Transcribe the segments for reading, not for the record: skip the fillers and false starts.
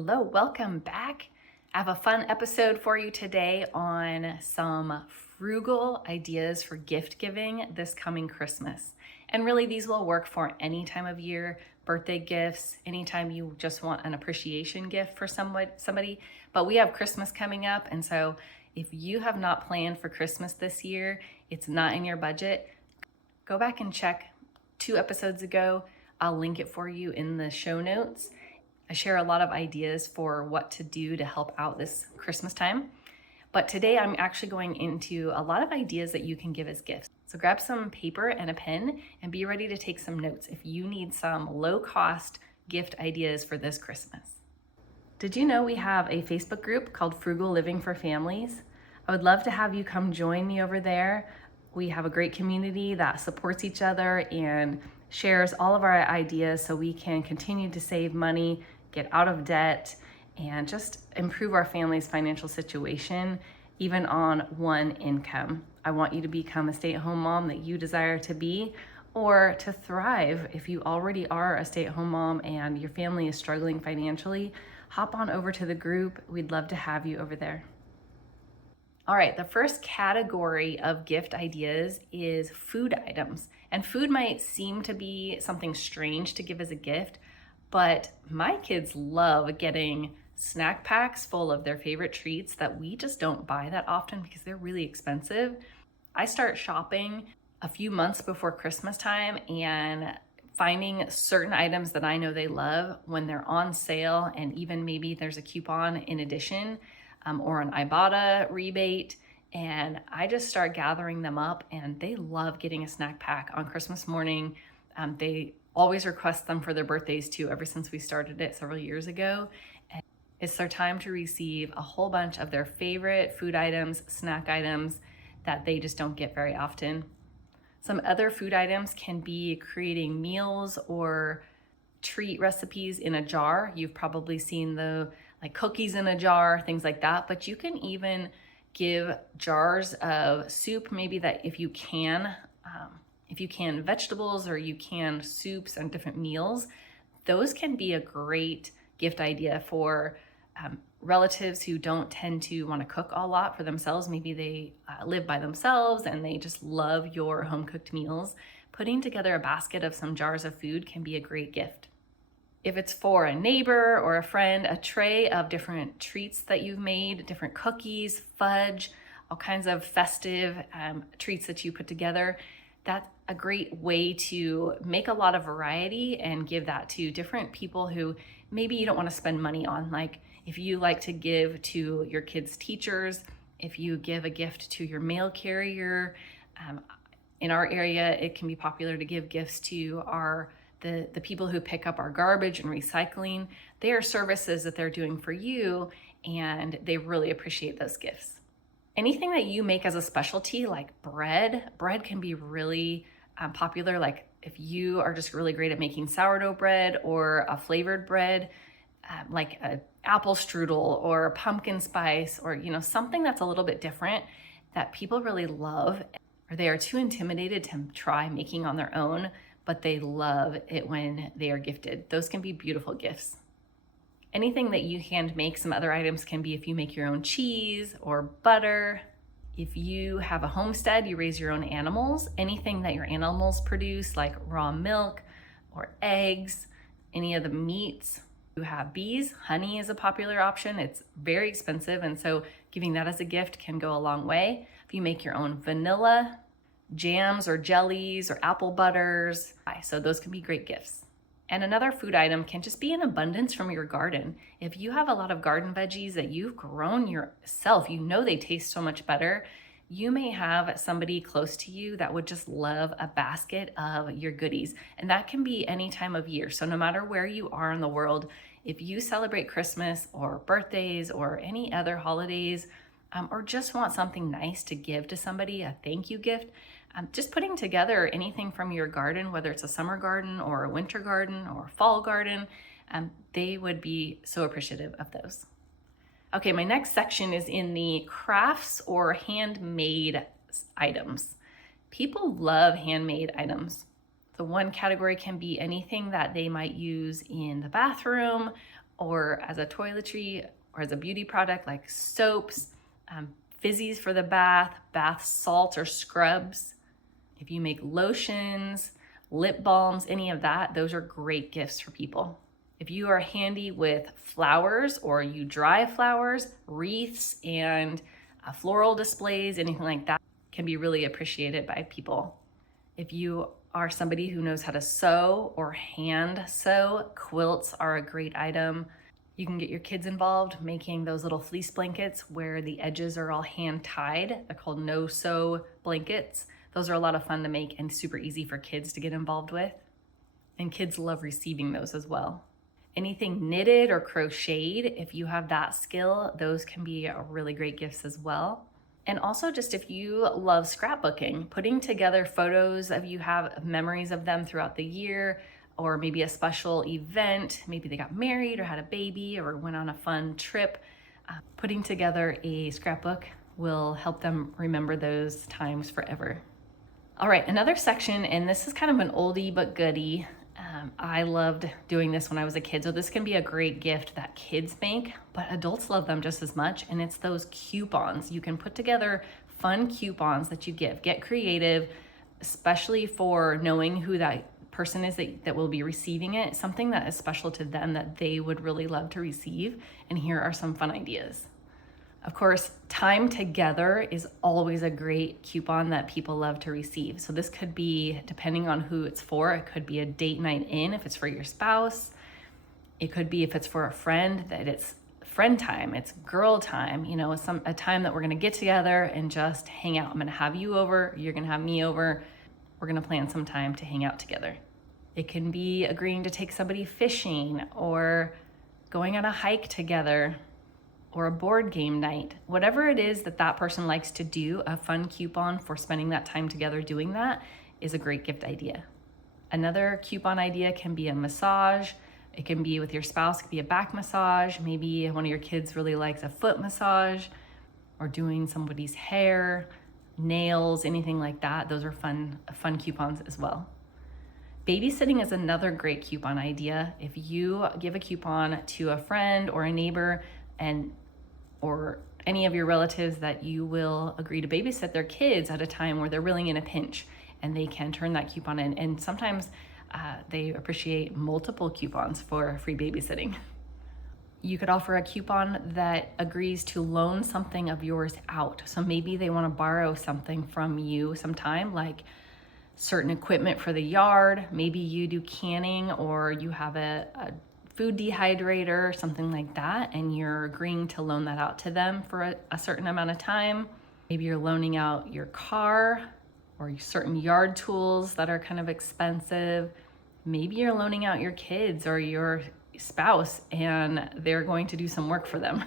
Hello, welcome back. I have a fun episode for you today on some frugal ideas for gift giving this coming Christmas. And really, these will work for any time of year, birthday gifts, anytime you just want an appreciation gift for somebody. But we have Christmas coming up, and so if you have not planned for Christmas this year, it's not in your budget, go back and check 2 episodes ago. I'll link it for you in the show notes. I share a lot of ideas for what to do to help out this Christmas time. But today I'm actually going into a lot of ideas that you can give as gifts. So grab some paper and a pen and be ready to take some notes if you need some low-cost gift ideas for this Christmas. Did you know we have a Facebook group called Frugal Living for Families? I would love to have you come join me over there. We have a great community that supports each other and shares all of our ideas so we can continue to save money, get out of debt, and just improve our family's financial situation, even on one income. I want you to become a stay-at-home mom that you desire to be, or to thrive. If you already are a stay-at-home mom and your family is struggling financially, hop on over to the group. We'd love to have you over there. All right, the first category of gift ideas is food items. And food might seem to be something strange to give as a gift, but my kids love getting snack packs full of their favorite treats that we just don't buy that often because they're really expensive. I start shopping a few months before Christmas time and finding certain items that I know they love when they're on sale, and even maybe there's a coupon in addition, or an Ibotta rebate, and I just start gathering them up, and they love getting a snack pack on Christmas morning. They always request them for their birthdays too, ever since we started it several years ago. And it's their time to receive a whole bunch of their favorite food items, snack items that they just don't get very often. Some other food items can be creating meals or treat recipes in a jar. You've probably seen the like cookies in a jar, things like that, but you can even give jars of soup, maybe that if you can vegetables or you can soups and different meals, those can be a great gift idea for relatives who don't tend to want to cook a lot for themselves. Maybe they live by themselves and they just love your home-cooked meals. Putting together a basket of some jars of food can be a great gift. If it's for a neighbor or a friend, a tray of different treats that you've made, different cookies, fudge, all kinds of festive treats that you put together, that's a great way to make a lot of variety and give that to different people who maybe you don't want to spend money on. Like if you like to give to your kids' teachers, if you give a gift to your mail carrier, in our area, it can be popular to give gifts to the people who pick up our garbage and recycling. They are services that they're doing for you, and they really appreciate those gifts. Anything that you make as a specialty, like bread can be really popular. Like if you are just really great at making sourdough bread or a flavored bread, like an apple strudel or pumpkin spice, or something that's a little bit different that people really love, or they are too intimidated to try making on their own, but they love it when they are gifted. Those can be beautiful gifts. Anything that you hand make, some other items can be if you make your own cheese or butter. If you have a homestead, you raise your own animals, anything that your animals produce, like raw milk or eggs, any of the meats. You have bees, honey is a popular option. It's very expensive, and so giving that as a gift can go a long way. If you make your own vanilla, jams or jellies or apple butters, so those can be great gifts. And another food item can just be in abundance from your garden. If you have a lot of garden veggies that you've grown yourself, they taste so much better. You may have somebody close to you that would just love a basket of your goodies. And that can be any time of year. So no matter where you are in the world, if you celebrate Christmas or birthdays or any other holidays, or just want something nice to give to somebody, a thank you gift, just putting together anything from your garden, whether it's a summer garden or a winter garden or a fall garden, they would be so appreciative of those. Okay, my next section is in the crafts or handmade items. People love handmade items. The one category can be anything that they might use in the bathroom or as a toiletry or as a beauty product like soaps, fizzies for the bath salts or scrubs. If you make lotions, lip balms, any of that, those are great gifts for people. If you are handy with flowers or you dry flowers, wreaths and floral displays, anything like that can be really appreciated by people. If you are somebody who knows how to sew or hand sew, quilts are a great item. You can get your kids involved making those little fleece blankets where the edges are all hand tied. They're called no-sew blankets. Those are a lot of fun to make and super easy for kids to get involved with. And kids love receiving those as well. Anything knitted or crocheted, if you have that skill, those can be really great gifts as well. And also just if you love scrapbooking, putting together photos of you have memories of them throughout the year, or maybe a special event, maybe they got married or had a baby or went on a fun trip, putting together a scrapbook will help them remember those times forever. All right, another section, and this is kind of an oldie but goodie. I loved doing this when I was a kid, so this can be a great gift that kids make, but adults love them just as much, and it's those coupons. You can put together fun coupons that you give. Get creative, especially for knowing who that person is that will be receiving it, something that is special to them that they would really love to receive, and here are some fun ideas. Of course, time together is always a great coupon that people love to receive. So this could be, depending on who it's for, it could be a date night in if it's for your spouse. It could be if it's for a friend, that it's friend time, it's girl time, a time that we're gonna get together and just hang out. I'm gonna have you over, you're gonna have me over. We're gonna plan some time to hang out together. It can be agreeing to take somebody fishing or going on a hike together, or a board game night. Whatever it is that person likes to do, a fun coupon for spending that time together doing that is a great gift idea. Another coupon idea can be a massage. It can be with your spouse, it could be a back massage. Maybe one of your kids really likes a foot massage, or doing somebody's hair, nails, anything like that. Those are fun coupons as well. Babysitting is another great coupon idea. If you give a coupon to a friend or a neighbor or any of your relatives that you will agree to babysit their kids at a time where they're really in a pinch, and they can turn that coupon in. And sometimes they appreciate multiple coupons for free babysitting. You could offer a coupon that agrees to loan something of yours out. So maybe they want to borrow something from you sometime, like certain equipment for the yard. Maybe you do canning, or you have a food dehydrator, something like that, and you're agreeing to loan that out to them for a certain amount of time. Maybe you're loaning out your car or certain yard tools that are kind of expensive. Maybe you're loaning out your kids or your spouse and they're going to do some work for them.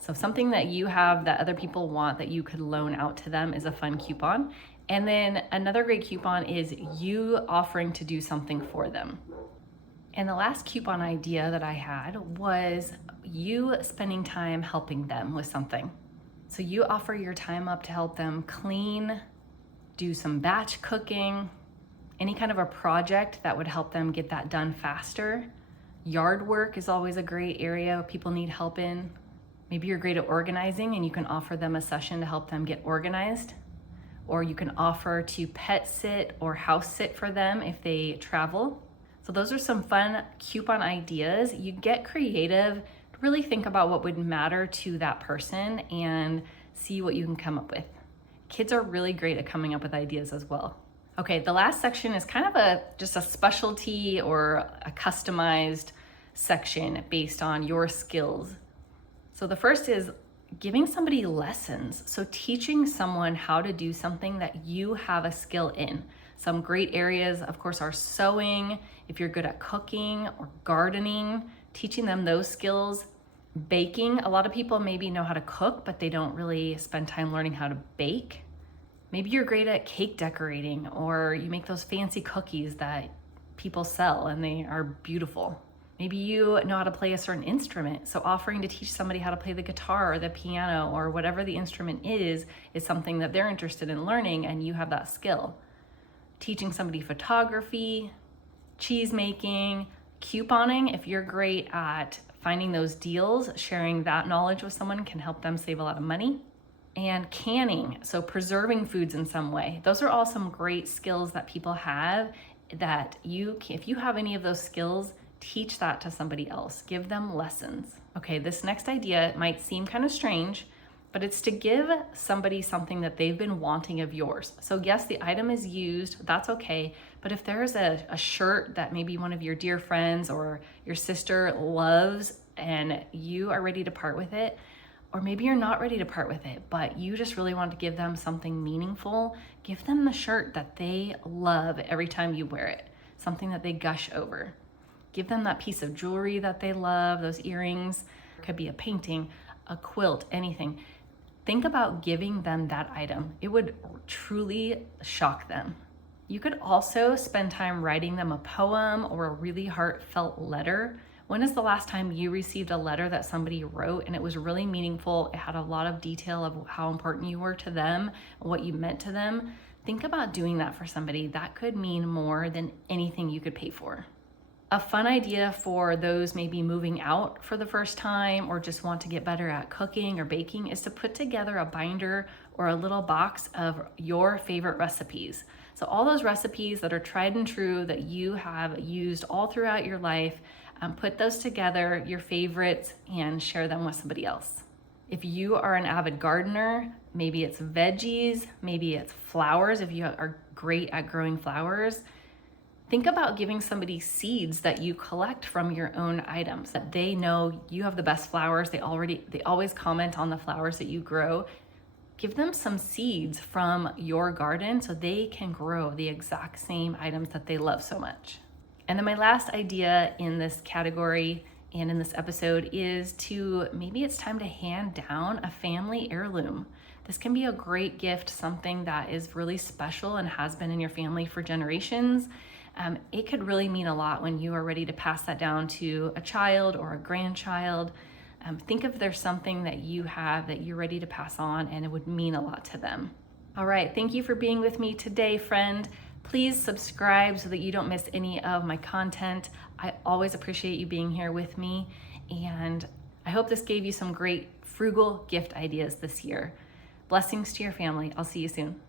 So something that you have that other people want that you could loan out to them is a fun coupon. And then another great coupon is you offering to do something for them. And the last coupon idea that I had was you spending time helping them with something. So you offer your time up to help them clean, do some batch cooking, any kind of a project that would help them get that done faster. Yard work is always a great area people need help in. Maybe you're great at organizing and you can offer them a session to help them get organized. Or you can offer to pet sit or house sit for them if they travel. So those are some fun coupon ideas. You get creative, really think about what would matter to that person and see what you can come up with. Kids are really great at coming up with ideas as well. Okay, the last section is kind of just a specialty or a customized section based on your skills. So the first is giving somebody lessons. So teaching someone how to do something that you have a skill in. Some great areas, of course, are sewing, if you're good at cooking or gardening, teaching them those skills. Baking, a lot of people maybe know how to cook, but they don't really spend time learning how to bake. Maybe you're great at cake decorating, or you make those fancy cookies that people sell and they are beautiful. Maybe you know how to play a certain instrument, so offering to teach somebody how to play the guitar or the piano or whatever the instrument is something that they're interested in learning and you have that skill. Teaching somebody photography, cheese making, couponing, if you're great at finding those deals, sharing that knowledge with someone can help them save a lot of money. And canning, so preserving foods in some way. Those are all some great skills that people have that if you have any of those skills, teach that to somebody else. Give them lessons. Okay, this next idea might seem kind of strange, but it's to give somebody something that they've been wanting of yours. So yes, the item is used, that's okay. But if there's a shirt that maybe one of your dear friends or your sister loves and you are ready to part with it, or maybe you're not ready to part with it, but you just really want to give them something meaningful, give them the shirt that they love every time you wear it, something that they gush over. Give them that piece of jewelry that they love, those earrings. It could be a painting, a quilt, anything. Think about giving them that item. It would truly shock them. You could also spend time writing them a poem or a really heartfelt letter. When is the last time you received a letter that somebody wrote and it was really meaningful? It had a lot of detail of how important you were to them, what you meant to them. Think about doing that for somebody. That could mean more than anything you could pay for. A fun idea for those maybe moving out for the first time or just want to get better at cooking or baking is to put together a binder or a little box of your favorite recipes. So all those recipes that are tried and true that you have used all throughout your life, put those together, your favorites, and share them with somebody else. If you are an avid gardener, maybe it's veggies, maybe it's flowers. If you are great at growing flowers, think about giving somebody seeds that you collect from your own items, that they know you have the best flowers. They always comment on the flowers that you grow. Give them some seeds from your garden so they can grow the exact same items that they love so much. And then my last idea in this category and in this episode is maybe it's time to hand down a family heirloom. This can be a great gift, something that is really special and has been in your family for generations. It could really mean a lot when you are ready to pass that down to a child or a grandchild. Think if there's something that you have that you're ready to pass on and it would mean a lot to them. All right, thank you for being with me today, friend. Please subscribe so that you don't miss any of my content. I always appreciate you being here with me, and I hope this gave you some great frugal gift ideas this year. Blessings to your family. I'll see you soon.